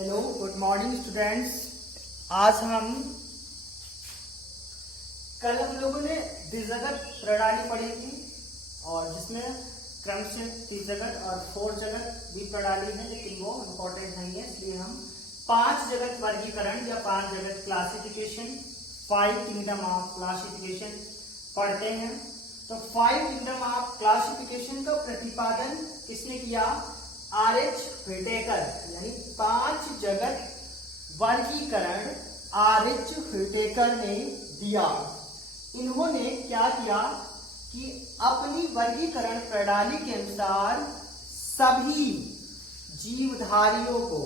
Hello, good morning students. आज कल हम लोगों ने द्विजगत प्रणाली पढ़ी थी और जिसमें क्रम से त्रिजगत और फोर जगत भी प्रणाली है, लेकिन वो इम्पोर्टेंट नहीं है, इसलिए हम 5 जगत वर्गीकरण या 5 जगत क्लासिफिकेशन, 5 किंगडम ऑफ क्लासिफिकेशन पढ़ते हैं। तो 5 किंगडम ऑफ क्लासिफिकेशन का प्रतिपादन किसने किया? आर.एच. व्हिटेकर, यानी 5 जगत वर्गीकरण आर.एच. व्हिटेकर ने दिया। इन्होंने क्या किया कि अपनी वर्गीकरण प्रणाली के अनुसार सभी जीवधारियों को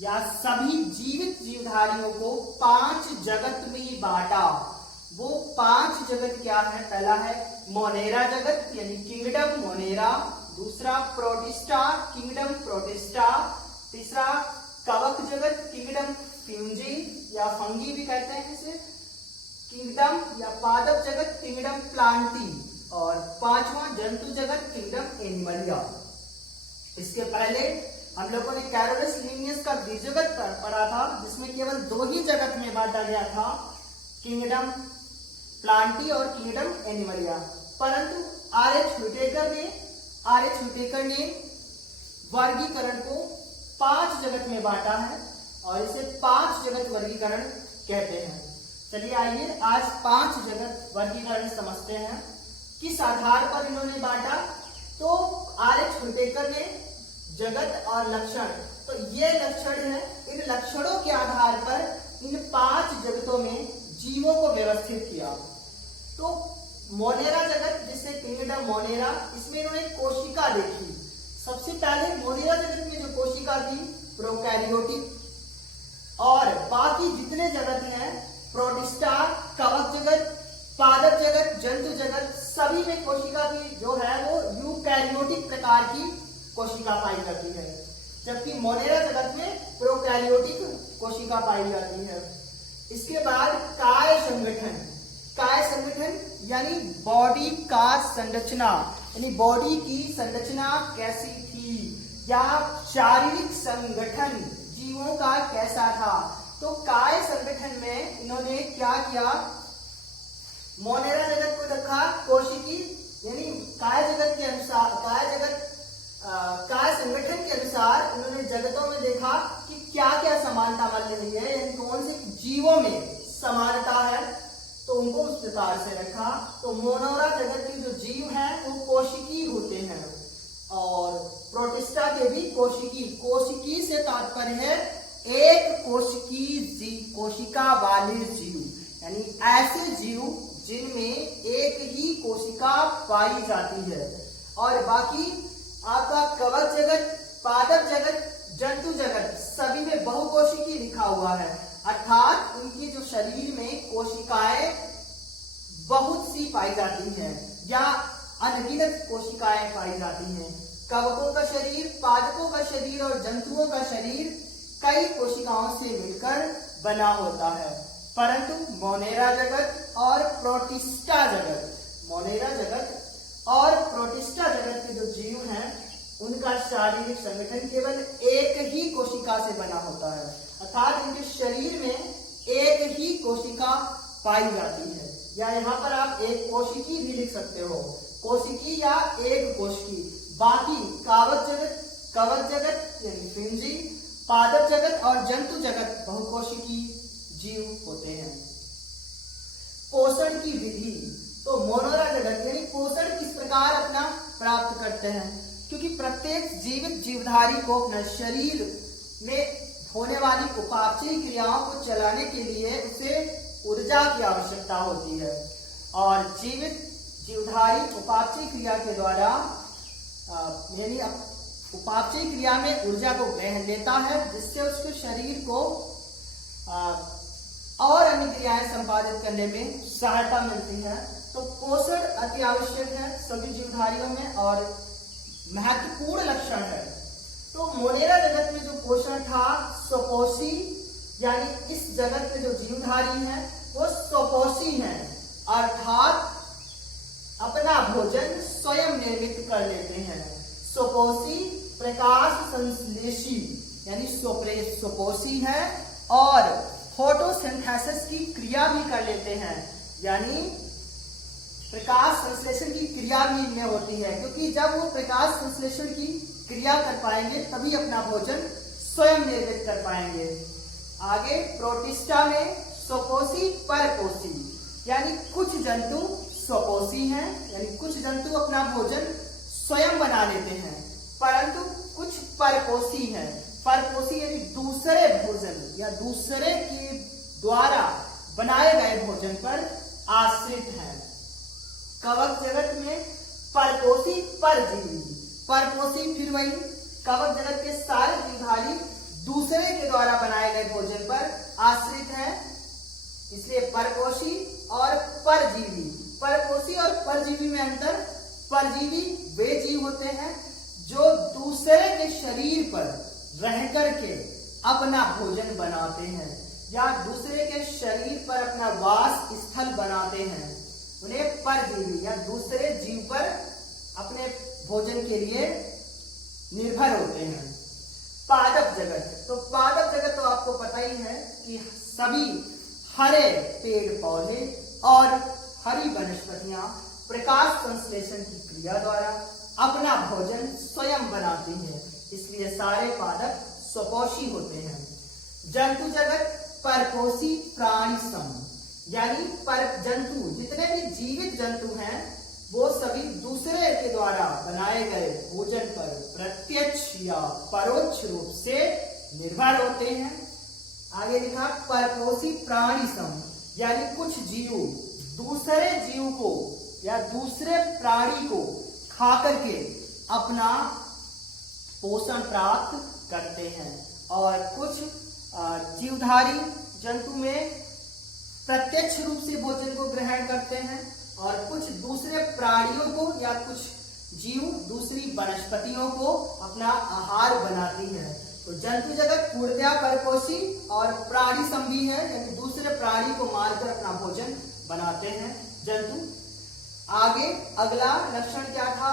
या सभी जीवित जीवधारियों को 5 जगत में बांटा। वो 5 जगत क्या है? पहला है मोनेरा जगत यानी किंगडम मोनेरा, दूसरा प्रोटिस्टा किंगडम प्रोटिस्टा, तीसरा कवक जगत किंगडम फ्यूंजी या फंगी भी कहते हैं इसे, किंगडम या पादप जगत किंगडम प्लांटी, और 5वां जंतु जगत किंगडम एनिमलिया। इसके पहले हम लोगों ने कैरोलस लिनियस का द्विजगत पढ़ा था, जिसमें केवल 2 ही जगत में बांटा गया था, किंगडम प्लांटी और किंगडम एनिमलिया। परंतु आर.एच. व्हिटेकर ने वर्गीकरण को 5 जगत में बांटा है और इसे 5 जगत वर्गीकरण कहते हैं। चलिए आइए आज 5 जगत वर्गीकरण समझते हैं। किस आधार पर इन्होंने बांटा? तो आर.एच. व्हिटेकर ने जगत और लक्षण, तो ये लक्षण है, इन लक्षणों के आधार पर इन 5 जगतों में जीवों को व्यवस्थित किया। तो मोनेरा जगत, जिसे किंगडम मोनेरा, इसमें इन्होंने कोशिका देखी। सबसे पहले मोनेरा जगत में जो कोशिका थी प्रोकैरियोटिक, और बाकी जितने जगत हैं प्रोटिस्टा, कवक जगत, पादप जगत, जंतु जगत, सभी में कोशिका की जो है वो यूकैरियोटिक प्रकार की कोशिका पाई जाती है, जबकि मोनेरा जगत में प्रोकैरियोटिक कोशिका पाई जाती है। इसके बाद काय संगठन यानी बॉडी का संरचना, यानी बॉडी की संरचना कैसी थी या शारीरिक संगठन जीवों का कैसा था। तो काय संगठन में इन्होंने क्या किया? मोनेरा जगत को देखा कोशिकी, यानी काय संगठन के अनुसार इन्होंने जगतों में देखा कि क्या क्या समानता मिल रही है, यानी कौन से जीवों में समानता है, तो उनको उस प्रकार से रखा। तो मोनेरा जगत के जो जीव हैं वो कोशिकी होते हैं और प्रोटिस्टा के भी कोशिकी से तात्पर्य है एक कोशिका वाले जीव, यानी ऐसे जीव जिनमें एक ही कोशिका पाई जाती है। और बाकी आपका कवक जगत, पादप जगत, जंतु जगत, सभी में बहुकोशिकी लिखा हुआ है, अर्थात उनकी जो शरीर में कोशिकाएं बहुत सी पाई जाती हैं या अनगिनत कोशिकाएं पाई जाती हैं। कवकों का शरीर, पादपों का शरीर और जंतुओं का शरीर कई कोशिकाओं से मिलकर बना होता है। परंतु मोनेरा जगत और प्रोटिस्टा जगत के जो जीव हैं उनका शारीरिक संगठन केवल एक ही कोशिका से बना होता है, अर्थात उनके शरीर में एक ही कोशिका पाई जाती है, या यहाँ पर आप एक कोशिकी भी लिख सकते हो, कोशिकी या एक कोशिकी। बाकी कवक जगत यानी फ्यूंजी, पादप जगत और जंतु जगत बहुकोशिकी जीव होते हैं। पोषण की विधि, तो मोनेरा जगत यानी पोषण किस प्रकार अपना प्राप्त करते हैं, क्योंकि प्रत्येक जीवित जीवधारी को अपने शरीर में होने वाली उपापचयी क्रियाओं को चलाने के लिए उसे ऊर्जा की आवश्यकता होती है, और जीवित जीवधारी उपापचयी क्रिया के द्वारा यानी उपापचयी क्रिया में ऊर्जा को ग्रहण लेता है, जिससे उसके शरीर को और अन्य क्रियाएं संपादित करने में सहायता मिलती है। तो पोषण अति आवश्यक है सभी जीवधारियों में और महत्वपूर्ण लक्षण है। तो मोनेरा जगत में जो पोषण था स्वपोषी, यानी इस जगत में जो जीवधारी हैं वो स्वपोषी हैं, अर्थात अपना भोजन स्वयं निर्मित कर लेते हैं। स्वपोषी, प्रकाश संश्लेषी, यानी सुपोषी है और फोटोसिंथेसिस की क्रिया भी कर लेते हैं, यानी प्रकाश संश्लेषण की क्रिया भी इनमें होती है, क्योंकि जब वो प्रकाश संश्लेषण की क्रिया कर पाएंगे तभी अपना भोजन स्वयं निर्मित कर पाएंगे। आगे प्रोटिस्टा में स्वपोषी परपोषी, यानी कुछ जंतु स्वपोषी हैं, यानी कुछ जंतु अपना भोजन स्वयं बना लेते हैं, परंतु कुछ परपोषी हैं। परपोषी यानी दूसरे भोजन या दूसरे के द्वारा बनाए गए भोजन पर आश्रित हैं। कवक जगत में परपोषी परजीवी, परपोषी फिर वही कवक जगत के सारे जीवधारी दूसरे के द्वारा बनाए गए भोजन पर आश्रित हैं, इसलिए परपोषी और परजीवी। परपोषी और परजीवी में अंतर, परजीवी वे जीव होते हैं जो दूसरे के शरीर पर रह करके अपना भोजन बनाते हैं या दूसरे के शरीर पर अपना वास स्थल बनाते हैं, उन्हें परजीवी या दूसरे जीव पर अपने भोजन के लिए निर्भर होते हैं। पादप जगत, तो पादप जगत तो आपको पता ही है कि सभी हरे पेड़ पौधे और हरी वनस्पतियां प्रकाश संश्लेषण की क्रिया द्वारा अपना भोजन स्वयं बनाती हैं, इसलिए सारे पादप स्वपोषी होते हैं। जंतु जगत परपोषी प्राणी सम, यानी पर जंतु जितने भी जीवित जंतु हैं वो सभी दूसरे के द्वारा बनाए गए भोजन पर प्रत्यक्ष या परोक्ष रूप से निर्भर होते हैं। आगे लिखा परपोषी प्राणी सम, यानी कुछ जीव दूसरे जीव को या दूसरे प्राणी को खा करके अपना पोषण प्राप्त करते हैं, और कुछ जीवधारी जंतु में प्रत्यक्ष रूप से भोजन को ग्रहण करते हैं और कुछ दूसरे प्राणियों को या कुछ जीव दूसरी वनस्पतियों को अपना आहार बनाती है। तो जंतु जगत पूर्णतया परपोषी और प्राणी संभी है, यानी दूसरे प्राणी को मारकर अपना भोजन बनाते हैं जंतु। आगे अगला लक्षण क्या था,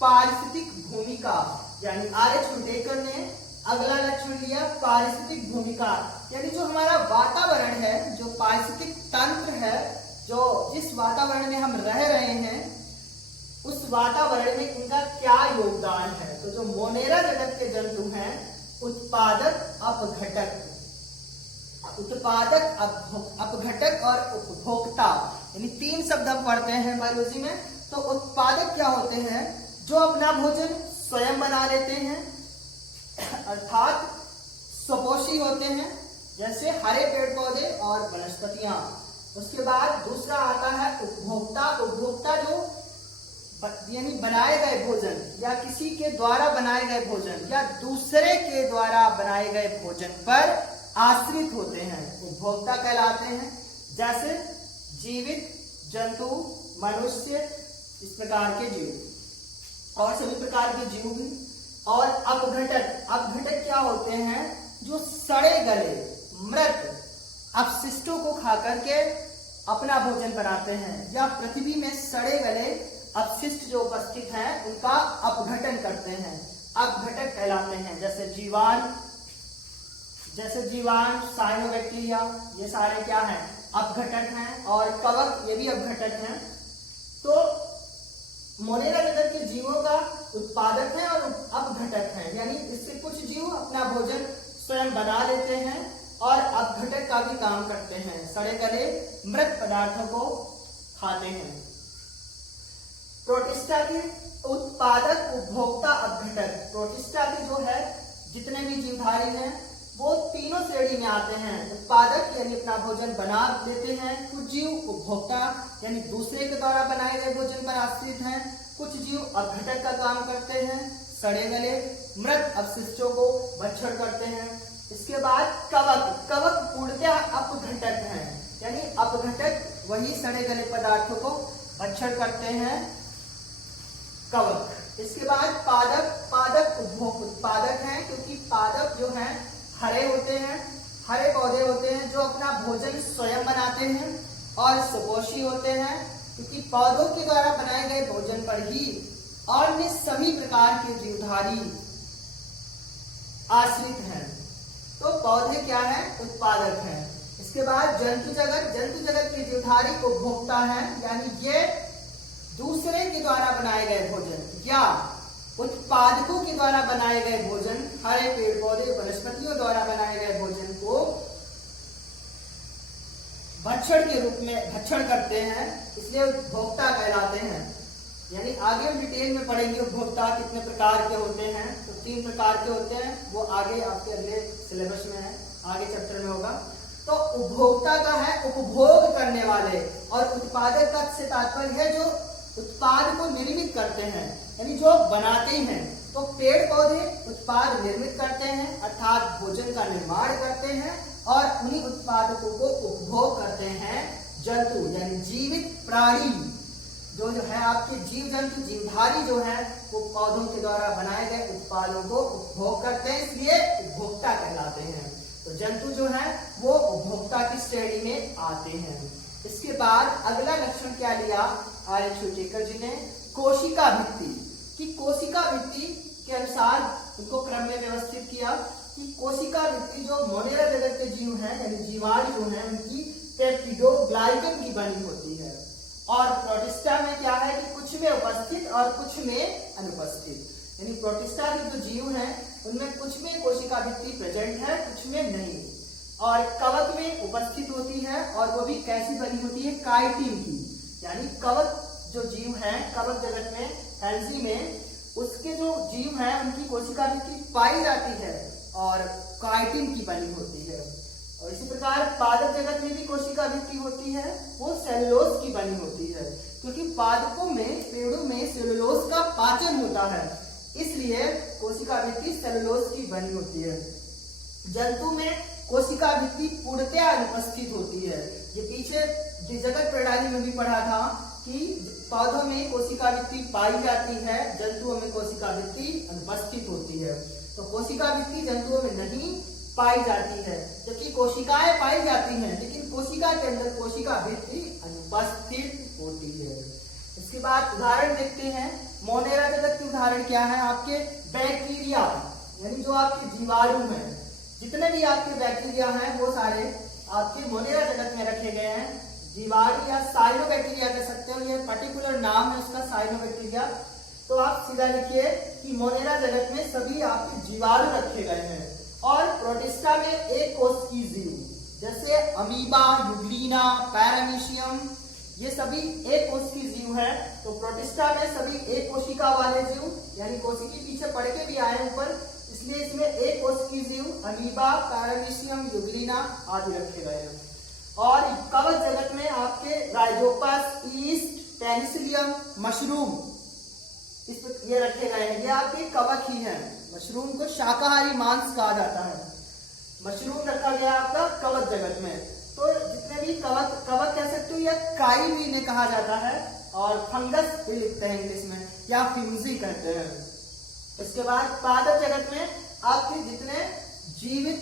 पारिस्थितिक भूमिका, यानी आर.एच. हुंडेकर ने अगला लक्षण लिया पारिस्थितिक भूमिका, यानी जो हमारा वातावरण है, जो पारिस्थितिक तंत्र है, जो जिस वातावरण में हम रह रहे हैं उस वातावरण में इनका क्या योगदान है। तो जो मोनेरा जगत के जंतु हैं, उत्पादक अपघटक, उत्पादक अपघटक और उपभोक्ता, यानी 3 शब्द हम पढ़ते हैं बायोलॉजी में। तो उत्पादक क्या होते हैं, जो अपना भोजन स्वयं बना लेते हैं अर्थात स्वपोषी होते हैं, जैसे हरे पेड़ पौधे और वनस्पतियां। उसके बाद दूसरा आता है उपभोक्ता, उपभोक्ता जो यानी बनाए गए भोजन या किसी के द्वारा बनाए गए भोजन या दूसरे के द्वारा बनाए गए भोजन पर आश्रित होते हैं, उपभोक्ता कहलाते हैं। जैसे जीवित जंतु, मनुष्य, इस प्रकार के जीव और सभी प्रकार के जीव भी। और अपघटक, अपघटक क्या होते हैं, जो सड़े गले मृत अपशिष्टों को खा करके अपना भोजन बनाते हैं या पृथ्वी में सड़े गले अपशिष्ट जो उपस्थित हैं उनका अपघटन करते हैं, अपघटक कहलाते हैं। जैसे जीवाणु, साइनोबैक्टीरिया, ये सारे क्या हैं, अपघटक हैं। और कवक, ये भी अपघटक हैं। तो मोनेरा जगत के जीवों का उत्पादक है और अपघटक है, यानी इससे कुछ जीव अपना भोजन स्वयं बना लेते हैं और अपघटक का भी काम करते हैं, सड़े गले मृत पदार्थों को खाते हैं। प्रोटिस्टा के उत्पादक, उपभोक्ता, अपघटक। प्रोटिस्टा के जो है जितने भी जीवधारी हैं वो तीनों श्रेणी में आते हैं। उत्पादक यानी अपना भोजन बना लेते हैं, कुछ जीव उपभोक्ता यानी दूसरे के द्वारा बनाए गए भोजन पर आश्रित हैं, कुछ जीव अपघटक का काम करते हैं, सड़े गले मृत अपशिष्टों को भक्षण करते हैं। इसके बाद कवक, कवक पूर्णतया अपघटक हैं, यानी अपघटक वही सड़े गले पदार्थों को भक्षण करते हैं, कवक। इसके बाद पादप, पादप उत्पादक हैं, क्योंकि पादप जो हैं हरे होते हैं, हरे पौधे होते हैं जो अपना भोजन स्वयं बनाते हैं और सुपोषी होते हैं, क्योंकि पौधों के द्वारा बनाए गए भोजन पर ही अन्य सभी प्रकार के जीवधारी आश्रित हैं। तो पौधे क्या है? उत्पादक हैं। इसके बाद जंतु जगत के जीवधारी उपभोक्ता हैं, यानी ये दूसरे के द्वारा बनाए गए भोजन या उत्पादकों के द्वारा बनाए गए भोजन, हरे पेड़ पौधे वनस्पतियों द्वारा बनाए गए भोजन को भक्षण के रूप में भक्षण करते हैं, इसलिए उपभोक्ता कहलाते हैं। यानी आगे हम डिटेल में पढ़ेंगे उपभोक्ता कितने प्रकार के होते हैं। तो 3 प्रकार के होते हैं, वो आगे आपके अगले सिलेबस में है, आगे चैप्टर में होगा। तो उपभोक्ता का है उपभोग करने वाले, और उत्पादक का से तात्पर्य है जो उत्पाद को निर्मित करते हैं, यानी जो बनाते हैं। तो पेड़ पौधे उत्पाद निर्मित करते हैं, अर्थात भोजन का निर्माण करते हैं, और उन्हीं उत्पादकों को उपभोग करते हैं जंतु, यानी जीवित प्राणी जो है आपके जीव जंतु जीवधारी जो है वो पौधों के द्वारा बनाए गए उत्पादों को उपभोग करते हैं, इसलिए उपभोक्ता कहलाते हैं। तो जंतु जो है वो उपभोक्ता की श्रेणी में आते हैं। इसके बाद अगला लक्षण क्या लिया आर्य छोटेकर जी ने? कोशिका भित्ति। कि कोशिका भित्ति के अनुसार उनको क्रम में व्यवस्थित किया कि कोशिका भित्ति जो मोनेरा जगत के जीव हैं, यानी जीवाणु जो है उनकी पेप्टिडोग्लाइकन की बनी होती है, और प्रोटिस्टा में क्या है कि कुछ में उपस्थित और कुछ में अनुपस्थित, यानी प्रोटिस्टा के जो जीव हैं उनमें कुछ में कोशिका भित्ति प्रेजेंट है, कुछ में नहीं, और कवक में उपस्थित होती है, और वो भी कैसी बनी होती है? काइटिन की। यानी कवक जो जीव हैं कवक जगत में, एल्गी में, उसके जो जीव हैं उनकी कोशिका भित्ति पाई जाती है और काइटिन की बनी होती है। और इसी प्रकार पादप जगत में भी कोशिका भित्ति होती है, वो सेलुलोज की बनी होती है, क्योंकि पादपों में, पेड़ों में सेलुलोज का पाचन होता है, इसलिए कोशिका भित्ति सेलुलोज की बनी होती है। जंतु में कोशिका भित्ति पूर्णतया अनुपस्थित होती है। ये पीछे जगत प्रणाली में भी पढ़ा था कि पौधों में कोशिका भित्ति पाई जाती है, जंतुओं में कोशिका भित्ति अनुपस्थित होती है। तो कोशिका भित्ति जंतुओं में नहीं पाई जाती है, जबकि कोशिकाएं पाई जाती हैं, लेकिन कोशिका के अंदर कोशिका भित्ति अनुपस्थित होती है। इसके बाद उदाहरण देखते हैं। मोनेरा जगत के उदाहरण क्या है? आपके बैक्टीरिया, यानी जो आपके जीवाणु हैं, जितने भी आपके बैक्टीरिया हैं वो सारे आपके मोनेरा जगत में रखे गए हैं। जीवाणु या साइनोबैक्टीरिया कह सकते हो, ये पर्टिकुलर नाम है उसका, साइनोबैक्टीरिया। तो आप सीधा लिखिए कि मोनेरा जगत में सभी आपके जीवाणु रखे गए हैं, और प्रोटिस्टा में एक कोश की जीव, जैसे अमीबा, यूग्लिना, पैरामीशियम, ये सभी एक कोश की जीव है। तो प्रोटिस्टा में सभी एक कोशिका वाले जीव, यानी कोशिकी पीछे पढ़ के भी आए ऊपर, इसलिए इसमें एक कोश की जीव अमीबा, पैरामीशियम, यूग्लिना आदि रखे गए हैं। और कवक जगत में आपके राइजोपस, ईस्ट, पेनिसिलियम, मशरूम, ये रखे गए हैं। ये आपके कवक ही हैं। मशरूम को शाकाहारी मांस कहा जाता है। मशरूम रखा गया आपका कवक जगत में। तो जितने भी कवक कह सकते हो, या काई भी इन्हें कहा जाता है, और फंगस भी लिखते हैं इंग्लिश में, या फिम्जी कहते हैं। इसके बाद पादप जगत में आपके जितने जीवित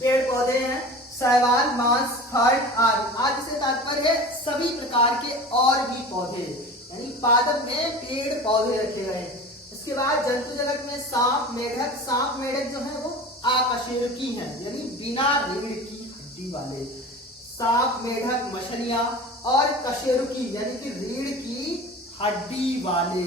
पेड़ पौधे हैं, शैवाल, मांस, फर्ट आदि से तात्पर्य है सभी प्रकार के और भी पौधे, यानी पादप में पेड़ पौधे रखे गए। इसके बाद जंतु जगत में सांप, मेढक। सांप मेढक जो है वो अकशेरुकी हैं, यानी बिना रीढ़ की हड्डी वाले। सांप, मेढक, मछलियां, और कशेरुकी यानी कि रीढ़ की हड्डी वाले,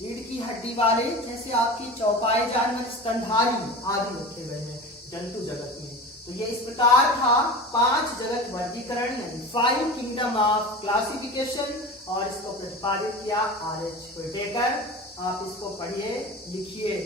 रीढ़ की हड्डी वाले जैसे आपकी चौपाई जानवर, स्तनधारी आदि रखे गए हैं जंतु जगत में। तो ये इस प्रकार था 5 जगत वर्गीकरण, यानी 5 किंगडम ऑफ क्लासिफिकेशन, और इसको प्रतिपादित किया आर्य छोटेकर। आप इसको पढ़िए, लिखिए।